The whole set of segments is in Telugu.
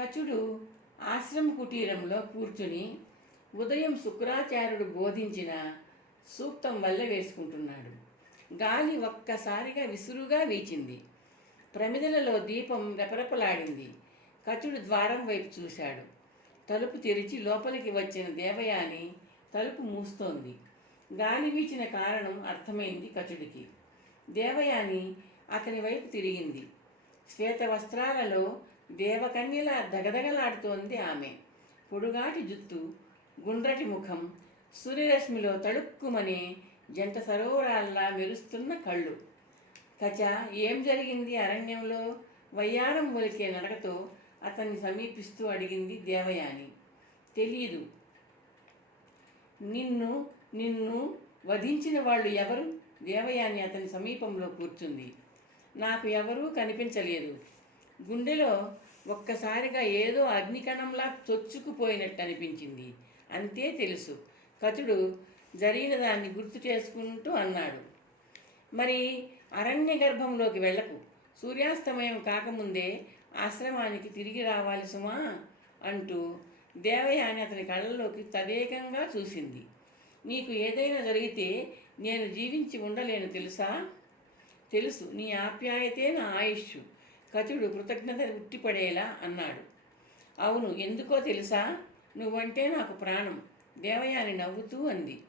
కచుడు ఆశ్రమ కుటీరంలో కూర్చుని ఉదయం శుక్రాచార్యుడు బోధించిన సూక్తం వల్ల వేసుకుంటున్నాడు. గాలి ఒక్కసారిగా విసురుగా వీచింది. ప్రమిదలలో దీపం రెపరెపలాడింది. కచుడు ద్వారం వైపు చూశాడు. తలుపు తెరిచి లోపలికి వచ్చిన దేవయాని తలుపు మూస్తోంది. గాలి వీచిన కారణం అర్థమైంది కచుడికి. దేవయాని అతని వైపు తిరిగింది. శ్వేత వస్త్రాలలో దేవకన్యలా దగదగలాడుతోంది ఆమె. పొడుగాటి జుత్తు, గుండ్రటి ముఖం, సూర్యరశ్మిలో తళుక్కుమనే జంట సరోవరాల్లా మెరుస్తున్న కళ్ళు. కచ, ఏం జరిగింది అరణ్యంలో? వయ్యారం ఒలికే నడకతో అతన్ని సమీపిస్తూ అడిగింది దేవయాని. తెలీదు. నిన్ను నిన్ను వధించిన వాళ్ళు ఎవరు? దేవయాని అతని సమీపంలో కూర్చుంది. నాకు ఎవరూ కనిపించలేదు. గుండెలో ఒక్కసారిగా ఏదో అగ్నికణంలా చొచ్చుకుపోయినట్టు అనిపించింది. అంతే తెలుసు. కచుడు జరిగిన దాన్ని గుర్తు చేసుకుంటూ అన్నాడు. మరి అరణ్య గర్భంలోకి వెళ్ళకు. సూర్యాస్తమయం కాకముందే ఆశ్రమానికి తిరిగి రావాలి సుమా అంటూ దేవయాని అతని కళ్ళలోకి తదేకంగా చూసింది. నీకు ఏదైనా జరిగితే నేను జీవించి ఉండలేను తెలుసా? తెలుసు. నీ ఆప్యాయతే నా ఆయుష్. కచుడు కృతజ్ఞత ఉట్టిపడేలా అన్నాడు. అవును, ఎందుకో తెలుసా? నువ్వంటే నాకు ప్రాణం. దేవయాని నవ్వుతూ అంది.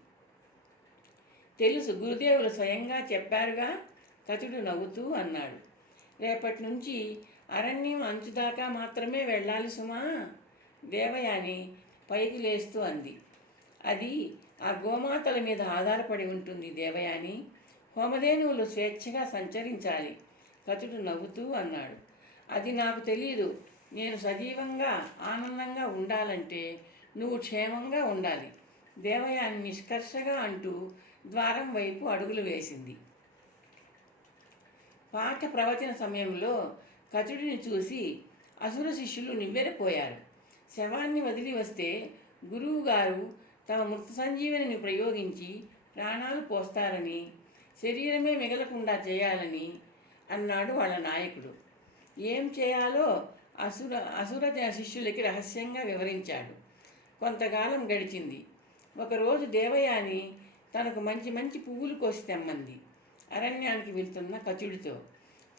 తెలుసు, గురుదేవులు స్వయంగా చెప్పారుగా. కచుడు నవ్వుతూ అన్నాడు. రేపటి నుంచి అరణ్యం అంచుదాకా మాత్రమే వెళ్ళాలి సుమా. దేవయాని పైకి లేస్తూ అంది. అది ఆ గోమాతల మీద ఆధారపడి ఉంటుంది దేవయాని. హోమధేనువులు స్వేచ్ఛగా సంచరించాలి. కచుడు నవ్వుతూ అన్నాడు. అది నాకు తెలియదు. నేను సజీవంగా ఆనందంగా ఉండాలంటే నువ్వు క్షేమంగా ఉండాలి. దేవయాని నిష్కర్షగా అంటూ ద్వారం వైపు అడుగులు వేసింది. పాఠ ప్రవచన సమయంలో కచుడిని చూసి అసుర శిష్యులు నివ్వెరపోయారు. శవాన్ని వదిలి వస్తే గురువుగారు తమ మృత సంజీవనిని ప్రయోగించి ప్రాణాలు పోస్తారని, శరీరమే మిగలకుండా చేయాలని అన్నాడు వాళ్ళ నాయకుడు. ఏం చేయాలో అసుర శిష్యులకి రహస్యంగా వివరించాడు. కొంతకాలం గడిచింది. ఒకరోజు దేవయాని తనకు మంచి మంచి పువ్వులు కోసి తెమ్మంది అరణ్యానికి వెళ్తున్న కచుడితో.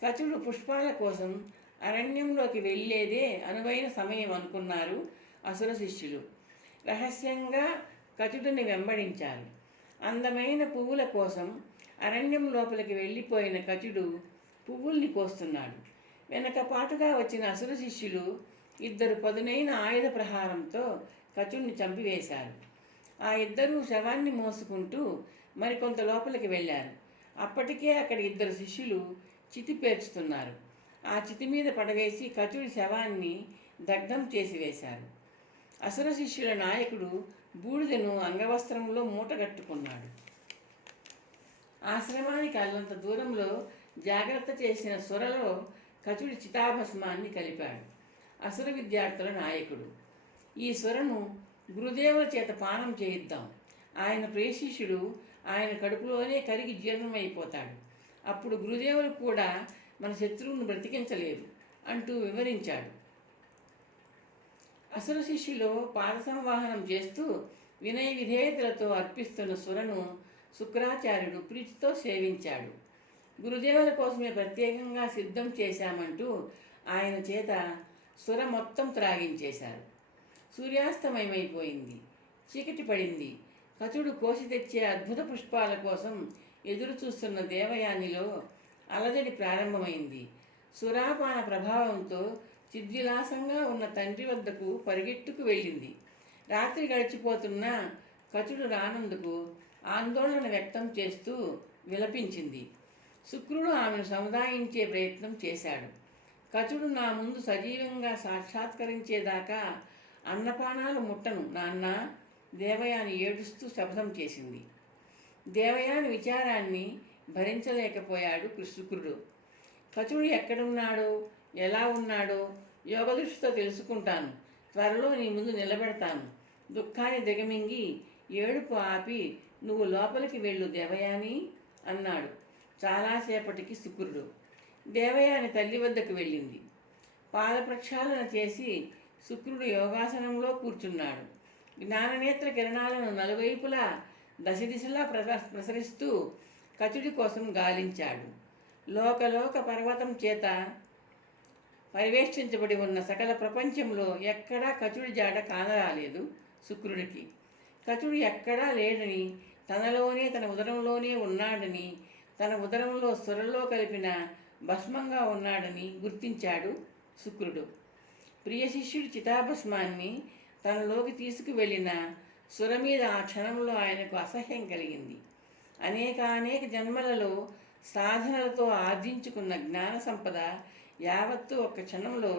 కచుడు పుష్పాల కోసం అరణ్యంలోకి వెళ్ళేదే అనువైన సమయం అనుకున్నారు అసుర శిష్యులు. రహస్యంగా కచుడిని వెంబడించారు. అందమైన పువ్వుల కోసం అరణ్యం లోపలికి వెళ్ళిపోయిన కచుడు పువ్వుల్ని కోస్తున్నాడు. వెనకపాటుగా వచ్చిన అసుర శిష్యులు ఇద్దరు పదునైన ఆయుధ ప్రహారంతో కచుడిని చంపివేశారు. ఆ ఇద్దరూ శవాన్ని మోసుకుంటూ మరికొంత లోపలికి వెళ్ళారు. అప్పటికే అక్కడ ఇద్దరు శిష్యులు చితి పేర్చుతున్నారు. ఆ చితి మీద పడవేసి కచుడి శవాన్ని దగ్ధం చేసి వేశారు. అసుర శిష్యుల నాయకుడు బూడిదను అంగవస్త్రంలో మూటగట్టుకున్నాడు. ఆశ్రమానికి అల్లంత దూరంలో జాగ్రత్త చేసిన సురలో కచుడి చితాభస్మాన్ని కలిపాడు అసుర విద్యార్థుల నాయకుడు. ఈ సురను గురుదేవుల చేత పానం చేయిద్దాం. ఆయన ప్రేషిష్యుడు ఆయన కడుపులోనే కరిగి జీర్ణమైపోతాడు. అప్పుడు గురుదేవులు కూడా మన శత్రువును బ్రతికించలేరు అంటూ వివరించాడు. అసుర శిష్యులు పాద సంవాహనం చేస్తూ వినయ విధేయతలతో అర్పిస్తున్న సురను శుక్రాచార్యుడు ప్రీతితో సేవించాడు. గురుదేవుల కోసమే ప్రత్యేకంగా సిద్ధం చేశామంటూ ఆయన చేత సుర మొత్తం త్రాగించేశారు. సూర్యాస్తమయమైపోయింది. చీకటి పడింది. కచుడు కోసి తెచ్చే అద్భుత పుష్పాల కోసం ఎదురు చూస్తున్న దేవయానిలో అలజడి ప్రారంభమైంది. సురాపాన ప్రభావంతో చిద్విలాసంగా ఉన్న తండ్రి వద్దకు పరిగెట్టుకు వెళ్ళింది. రాత్రి గడిచిపోతున్నా కచుడు రానందుకు ఆందోళన వ్యక్తం చేస్తూ విలపించింది. శుక్రుడు ఆమెను సముదాయించే ప్రయత్నం చేశాడు. కచుడు నా ముందు సజీవంగా సాక్షాత్కరించేదాకా అన్నపానాలు ముట్టను నాన్న. దేవయాని ఏడుస్తూ శపథం చేసింది. దేవయాని విచారాన్ని భరించలేకపోయాడు శుక్రుడు. కచుడు ఎక్కడున్నాడో, ఎలా ఉన్నాడో యోగదృష్టితో తెలుసుకుంటాను. త్వరలో నీ ముందు నిలబెడతాను. దుఃఖాన్ని దిగమింగి ఏడుపు ఆపి నువ్వు లోపలికి వెళ్ళు దేవయాని అన్నాడు చాలాసేపటికి శుక్రుడు. దేవయాని తల్లి వద్దకు వెళ్ళింది. పాద ప్రక్షాళన చేసి శుక్రుడు యోగాసనంలో కూర్చున్నాడు. జ్ఞాననేత్ర కిరణాలను నలువైపులా దశ దిశలా ప్రసరిస్తూ కచుడి కోసం గాలించాడు. లోకలోక పర్వతం చేత పరివేష్టించబడి ఉన్న సకల ప్రపంచంలో ఎక్కడా కచుడి జాడ కానరాలేదు శుక్రుడికి. కచుడు ఎక్కడా లేడని, తనలోనే తన ఉదరంలోనే ఉన్నాడని, తన ఉదరంలో సురలో కలిపిన భస్మంగా ఉన్నాడని గుర్తించాడు శుక్రుడు. ప్రియ శిష్యుడి చితాభస్మాన్ని తనలోకి తీసుకువెళ్ళిన సుర మీద ఆ క్షణంలో ఆయనకు అసహ్యం కలిగింది. అనేక జన్మలలో సాధనలతో ఆర్జించుకున్న జ్ఞాన సంపద యావత్తు ఒక్క క్షణంలో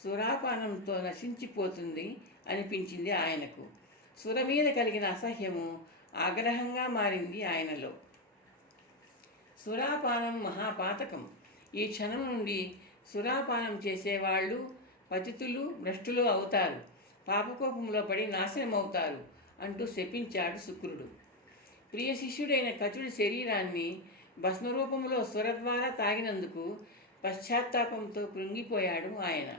సురాపానంతో నశించిపోతుంది అనిపించింది ఆయనకు. సుర మీద కలిగిన అసహ్యము ఆగ్రహంగా మారింది ఆయనలో. సురాపానం మహాపాతకం. ఈ క్షణం నుండి సురాపానం చేసేవాళ్ళు పతితులు భ్రష్టులు అవుతారు, పాపకోపంలో పడి నాశనమవుతారు అంటూ శపించాడు శుక్రుడు. ప్రియ శిష్యుడైన కచుడి శరీరాన్ని భస్మరూపంలో సుర ద్వారా తాగినందుకు పశ్చాత్తాపంతో కృంగిపోయాడు ఆయన.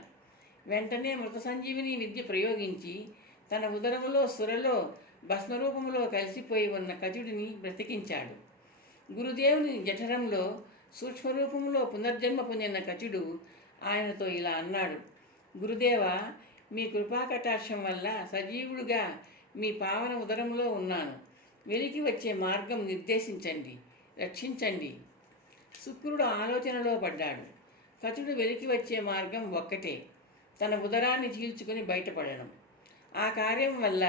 వెంటనే మృత సంజీవిని విద్య ప్రయోగించి తన ఉదరములో సురలో భస్మరూపంలో కలిసిపోయి ఉన్న కచుడిని బ్రతికించాడు. గురుదేవుని జఠరంలో సూక్ష్మరూపంలో పునర్జన్మ పొందిన కచుడు ఆయనతో ఇలా అన్నాడు: గురుదేవ, మీ కృపాకటాక్షం వల్ల సజీవుడుగా మీ పావన ఉదరంలో ఉన్నాను. వెలికి వచ్చే మార్గం నిర్దేశించండి, రక్షించండి. శుక్రుడు ఆలోచనలో పడ్డాడు. కచుడు వెలికి వచ్చే మార్గం ఒక్కటే, తన ఉదరాన్ని చీల్చుకొని బయటపడడం. ఆ కార్యం వల్ల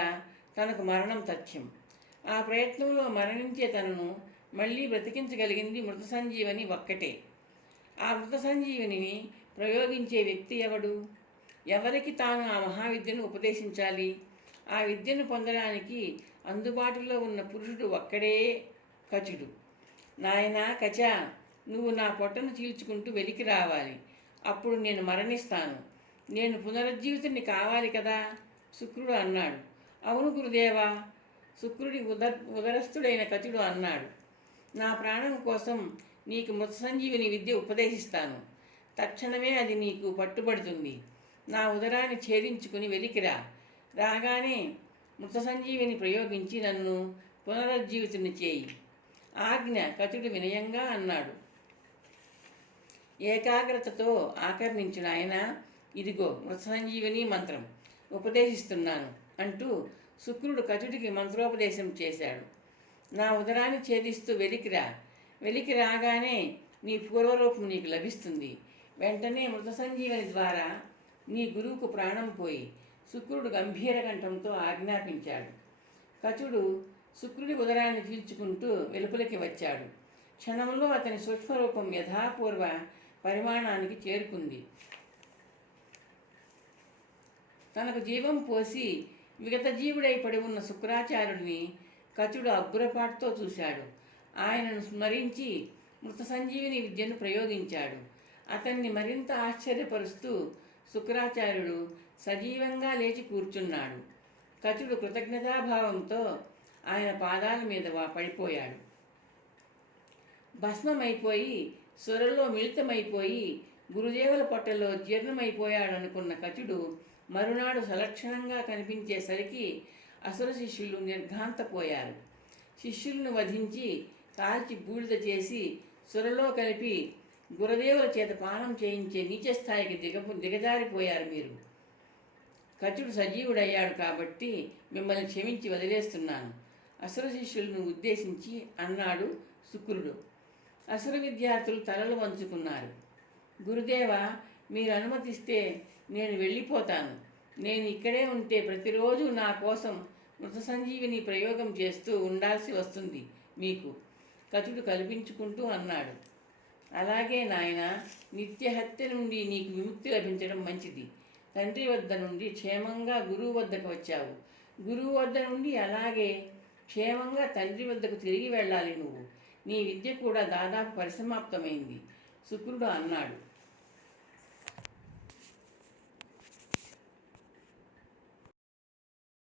తనకు మరణం తథ్యం. ఆ ప్రయత్నంలో మరణించే తనను మళ్ళీ బ్రతికించగలిగింది మృత సంజీవని ఒక్కటే. ఆ మృత సంజీవనిని ప్రయోగించే వ్యక్తి ఎవడు? ఎవరికి తాను ఆ మహావిద్యను ఉపదేశించాలి? ఆ విద్యను పొందడానికి అందుబాటులో ఉన్న పురుషుడు ఒక్కడే కచుడు. నాయనా కచ, నువ్వు నా పొట్టను చీల్చుకుంటూ వెలికి రావాలి. అప్పుడు నేను మరణిస్తాను. నేను పునరుజ్జీవితుని కావాలి కదా? శుక్రుడు అన్నాడు. అవును గురుదేవా. శుక్రుడి ఉదరస్థుడైన కచుడు అన్నాడు. నా ప్రాణం కోసం నీకు మృత సంజీవిని విద్య ఉపదేశిస్తాను. తక్షణమే అది నీకు పట్టుబడుతుంది. నా ఉదరాన్ని ఛేదించుకుని వెలికిరా. రాగానే మృత సంజీవిని ప్రయోగించి నన్ను పునరుజ్జీవితుని చేయి. ఆజ్ఞ, కచుడు వినయంగా అన్నాడు. ఏకాగ్రతతో ఆకర్ణించిన ఆయన, ఇదిగో మృత సంజీవిని మంత్రం ఉపదేశిస్తున్నాను అంటూ శుక్రుడు కచుడికి మంత్రోపదేశం చేశాడు. నా ఉదరాన్ని ఛేదిస్తూ వెలికిరా. వెలికి రాగానే నీ పూర్వరూపం నీకు లభిస్తుంది. వెంటనే మృత సంజీవని ద్వారా నీ గురువుకు ప్రాణం పోయి శుక్రుడు గంభీర కంఠంతో ఆజ్ఞాపించాడు. కచుడు శుక్రుడి ఉదరాన్ని చీల్చుకుంటూ వెలుపలికి వచ్చాడు. క్షణంలో అతని సూక్ష్మరూపం యథాపూర్వ పరిమాణానికి చేరుకుంది. తనకు జీవం పోసి విగత జీవుడై పడి ఉన్న శుక్రాచార్యుడిని కచుడు అబ్బురపాటుతో చూశాడు. ఆయనను స్మరించి మృత సంజీవిని విద్యను ప్రయోగించాడు. అతన్ని మరింత ఆశ్చర్యపరుస్తూ శుక్రాచార్యుడు సజీవంగా లేచి కూర్చున్నాడు. కచుడు కృతజ్ఞతాభావంతో ఆయన పాదాల మీద పడిపోయాడు. భస్మమైపోయి సురలో మిళితమైపోయి గురుదేవుల పొట్టలో జీర్ణమైపోయాడనుకున్న కచుడు మరునాడు సలక్షణంగా కనిపించేసరికి అసుర శిష్యులు నిర్ఘాంతపోయారు. శిష్యులను వధించి కాల్చి బూడిద చేసి సురలో కలిపి గురుదేవుల చేత పానం చేయించే నీచస్థాయికి దిగజారిపోయారు మీరు. కచుడు సజీవుడయ్యాడు కాబట్టి మిమ్మల్ని క్షమించి వదిలేస్తున్నాను. అసుర శిష్యులను ఉద్దేశించి అన్నాడు శుక్రుడు. అసుర విద్యార్థులు తలలు వంచుకున్నారు. గురుదేవ, మీరు అనుమతిస్తే నేను వెళ్ళిపోతాను. నేను ఇక్కడే ఉంటే ప్రతిరోజు నా కోసం మృత సంజీవిని ప్రయోగం చేస్తూ ఉండాల్సి వస్తుంది మీకు, కచుడు కల్పించుకుంటూ అన్నాడు. అలాగే నాయన, నిత్యహత్య నుండి నీకు విముక్తి లభించడం మంచిది. తండ్రి వద్ద నుండి క్షేమంగా గురువు వద్దకు వచ్చావు. గురువు వద్ద నుండి అలాగే క్షేమంగా తండ్రి వద్దకు తిరిగి వెళ్ళాలి నువ్వు. నీ విద్య కూడా దాదాపు పరిసమాప్తమైంది, శుక్రుడు అన్నాడు.